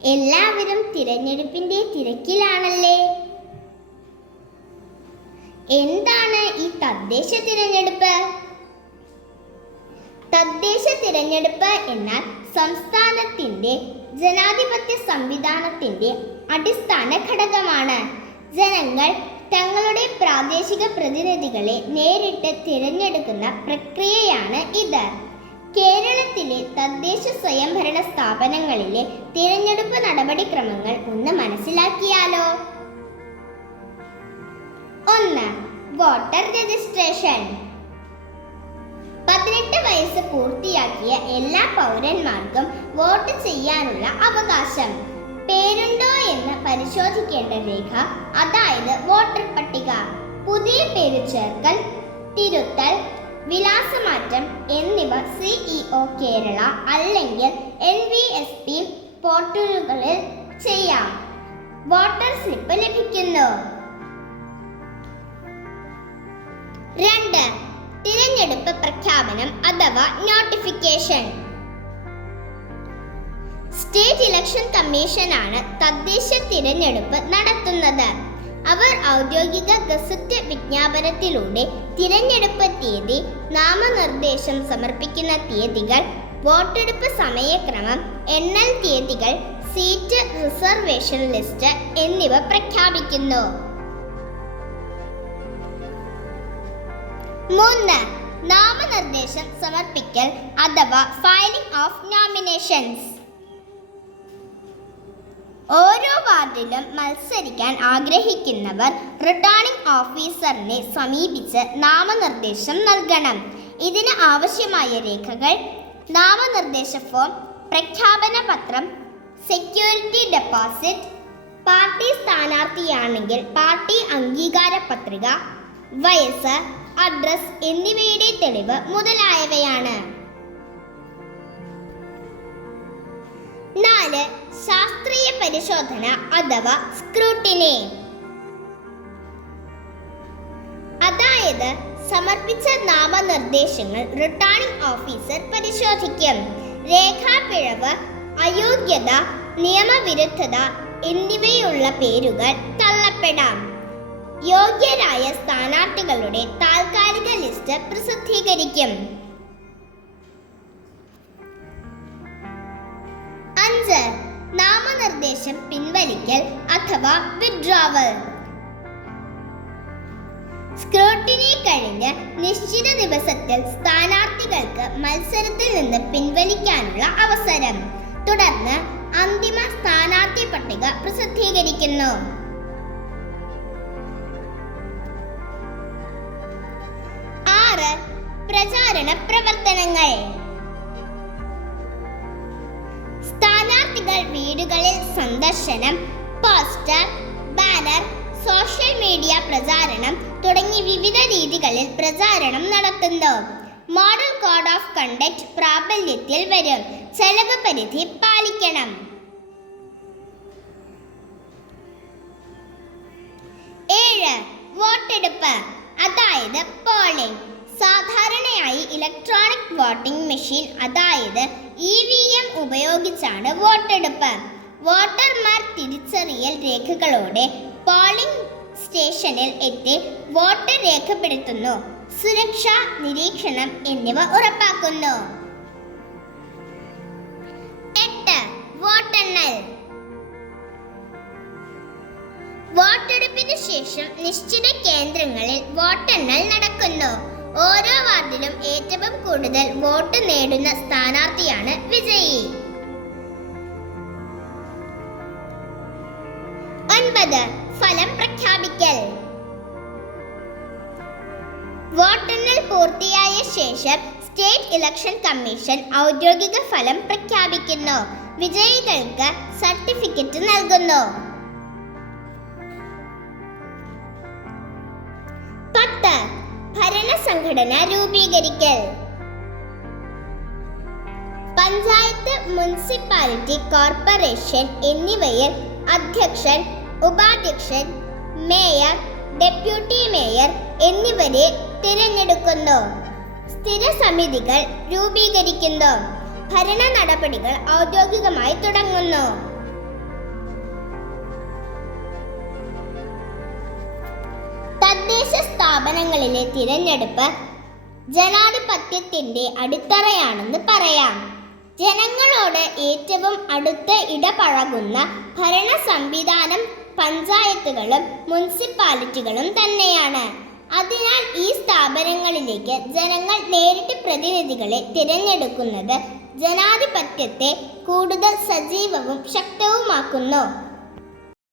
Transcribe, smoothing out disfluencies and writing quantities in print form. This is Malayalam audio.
എല്ലാവരും തിരഞ്ഞെടുപ്പിന്റെ തിരക്കിലാണല്ലേ. എന്താണ് ഈ തദ്ദേശ തിരഞ്ഞെടുപ്പ്? തദ്ദേശ തിരഞ്ഞെടുപ്പ് എന്നാൽ സംസ്ഥാനത്തിന്റെ ജനാധിപത്യ സംവിധാനത്തിന്റെ അടിസ്ഥാന ഘടകമാണ്. ജനങ്ങൾ തങ്ങളുടെ പ്രാദേശിക പ്രതിനിധികളെ നേരിട്ട് തിരഞ്ഞെടുക്കുന്ന പ്രക്രിയയാണ് ഇത്. കേരളത്തിലെ തദ്ദേശ സ്വയംഭരണ സ്ഥാപനങ്ങളിലെ തിരഞ്ഞെടുപ്പ് നടപടിക്രമങ്ങൾ ഒന്ന് മനസ്സിലാക്കിയാലോ. 1. Voter registration. 18 വയസ്സ് പൂർത്തിയാക്കിയ എല്ലാ പൗരന്മാർക്കും വോട്ട് ചെയ്യാനുള്ള അവകാശം. പേരുണ്ടോ എന്ന് പരിശോധിക്കേണ്ട രേഖ, അതായത് വോട്ടർ പട്ടിക, പുതിയ പേര് ചേർക്കൽ, തിരുത്തൽ, വിലാസമാറ്റം എന്നിവ CEO കേരള അല്ലെങ്കിൽ NVSP പോർട്ടലുകളിൽ ചെയ്യാം. വോട്ടർ സ്ലിപ്പ് ലഭിക്കുന്നു. 2. തിരഞ്ഞെടുപ്പ് പ്രഖ്യാപനം അഥവാ നോട്ടിഫിക്കേഷൻ. സ്റ്റേറ്റ് ഇലക്ഷൻ കമ്മീഷനാണ് തദ്ദേശ തിരഞ്ഞെടുപ്പ് നടത്തുന്നത്. അവർ ഔദ്യോഗിക ഗസറ്റ് വിജ്ഞാപനത്തിലൂടെ തിരഞ്ഞെടുപ്പ് തീയതി, നാമനിർദ്ദേശം സമർപ്പിക്കുന്ന തീയതികൾ, വോട്ടെടുപ്പ് സമയക്രമം, എണ്ണൽ തീയതികൾ, സീറ്റ് റിസർവേഷൻ ലിസ്റ്റ് എന്നിവ പ്രഖ്യാപിക്കുന്നു. 3. നാമനിർദ്ദേശം സമർപ്പിക്കൽ അഥവാ ഫയലിംഗ് ഓഫ് നോമിനേഷൻസ്. ഓരോ വാർഡിലും മത്സരിക്കാൻ ആഗ്രഹിക്കുന്നവർ റിട്ടേണിംഗ് ഓഫീസറിനെ സമീപിച്ച് നാമനിർദ്ദേശം നൽകണം. ഇതിന് ആവശ്യമായ രേഖകൾ: നാമനിർദ്ദേശ ഫോം, പ്രഖ്യാപന പത്രം, സെക്യൂരിറ്റി ഡെപ്പോസിറ്റ്, പാർട്ടി സ്ഥാനാർത്ഥിയാണെങ്കിൽ പാർട്ടി അംഗീകാര പത്രിക, വയസ്സ്, അഡ്രസ് എന്നിവയുടെ തെളിവ് മുതലായവയാണ്. 4. ശാസ്ത്രീയ പരിശോധന അഥവാ സ്ക്രൂട്ടിനി. അതായത് സമർപ്പിച്ച നാമനിർദ്ദേശങ്ങൾ റിട്ടേണിംഗ് ഓഫീസർ പരിശോധിക്കും. രേഖാപിഴവ്, അയോഗ്യത, നിയമവിരുദ്ധത എന്നിവയുള്ള പേരുകൾ തള്ളപ്പെടാം. യോഗ്യരായ സ്ഥാനാർത്ഥികളുടെ താൽക്കാലിക ലിസ്റ്റ് പ്രസിദ്ധീകരിക്കും. 5. നാമനിർദ്ദേശം പിൻവലിക്കൽ അഥവാ വിഡ്രോവൽ. സ്ക്രൂട്ടിനി കഴിഞ്ഞ് നിശ്ചിത ദിവസത്തിൽ സ്ഥാനാർത്ഥികൾക്ക് മത്സരത്തിൽ നിന്ന് പിൻവലിക്കാനുള്ള അവസരം. തുടർന്ന് അന്തിമ സ്ഥാനാർത്ഥി പട്ടിക പ്രസിദ്ധീകരിക്കുന്നു. 6. പ്രചാരണ പ്രവർത്തനങ്ങൾ. സ്ഥാനാർത്ഥികൾ വീടുകളിൽ സന്ദർശനം, പോസ്റ്റർ, ബാനർ, സോഷ്യൽ മീഡിയ പ്രചാരണം തുടങ്ങി വിവിധ രീതികളിൽ പ്രചാരണം നടത്തുന്നു. മോഡൽ കോഡ് ഓഫ് കണ്ടക്ട് പ്രാബല്യത്തിൽ വരും. ചെലവ് പരിധി പാലിക്കണം. 7. വോട്ടെടുപ്പ് അതായത് പോളിംഗ്. സാധാരണയായി ഇലക്ട്രോണിക് വോട്ടിംഗ് മെഷീൻ അതായത് EVM ഉപയോഗിച്ചാണ് വോട്ടെടുപ്പ്. വോട്ടർമാർ തിരിച്ചറിയൽ രേഖകളോടെ പോളിംഗ് സ്റ്റേഷനിൽ എത്തി വോട്ട് രേഖപ്പെടുത്തുന്നു. സുരക്ഷ, നിരീക്ഷണം എന്നിവ ഉറപ്പാക്കുന്നു. 8. വോട്ടെണ്ണൽ. വോട്ടെടുപ്പിന് ശേഷം നിശ്ചിത കേന്ദ്രങ്ങളിൽ വോട്ടെണ്ണൽ നടക്കുന്നു. ഓരോ വാർഡിലും ഏറ്റവും കൂടുതൽ വോട്ട് നേടുന്ന സ്ഥാനാർത്ഥിയാണ് വിജയി. 9. ഫലം പ്രഖ്യാപിക്കൽ. വോട്ടെണ്ണൽ പൂർത്തിയായ ശേഷം സ്റ്റേറ്റ് ഇലക്ഷൻ കമ്മീഷൻ ഔദ്യോഗിക ഫലം പ്രഖ്യാപിക്കുന്നു. വിജയികൾക്ക് സർട്ടിഫിക്കറ്റ് നൽകുന്നു. 10. ഭരണസംഘടന രൂപീകരിക്കൽ. പഞ്ചായത്ത്, മുനിസിപ്പാലിറ്റി, കോർപ്പറേഷൻ എന്നിവയിൽ അധ്യക്ഷൻ, ഉപാധ്യക്ഷൻ, മേയർ, ഡെപ്യൂട്ടി മേയർ എന്നിവരെ തിരഞ്ഞെടുക്കുന്നു. സ്ഥിര സമിതികൾ രൂപീകരിക്കുന്നു. ഭരണ നടപടികൾ ഔദ്യോഗികമായി തുടങ്ങുന്നു. സ്ഥാപനങ്ങളിലെ തിരഞ്ഞെടുപ്പ് ജനാധിപത്യത്തിന്റെ അടിത്തറയാണെന്ന് പറയാം. ജനങ്ങളോട് ഏറ്റവും അടുത്ത് ഇടപഴകുന്ന ഭരണ സംവിധാനം പഞ്ചായത്തുകളും മുനിസിപ്പാലിറ്റികളും തന്നെയാണ്. അതിനാൽ ഈ സ്ഥാപനങ്ങളിലേക്ക് ജനങ്ങൾ നേരിട്ട് പ്രതിനിധികളെ തിരഞ്ഞെടുക്കുന്നത് ജനാധിപത്യത്തെ കൂടുതൽ സജീവവും ശക്തവുമാക്കുന്നു.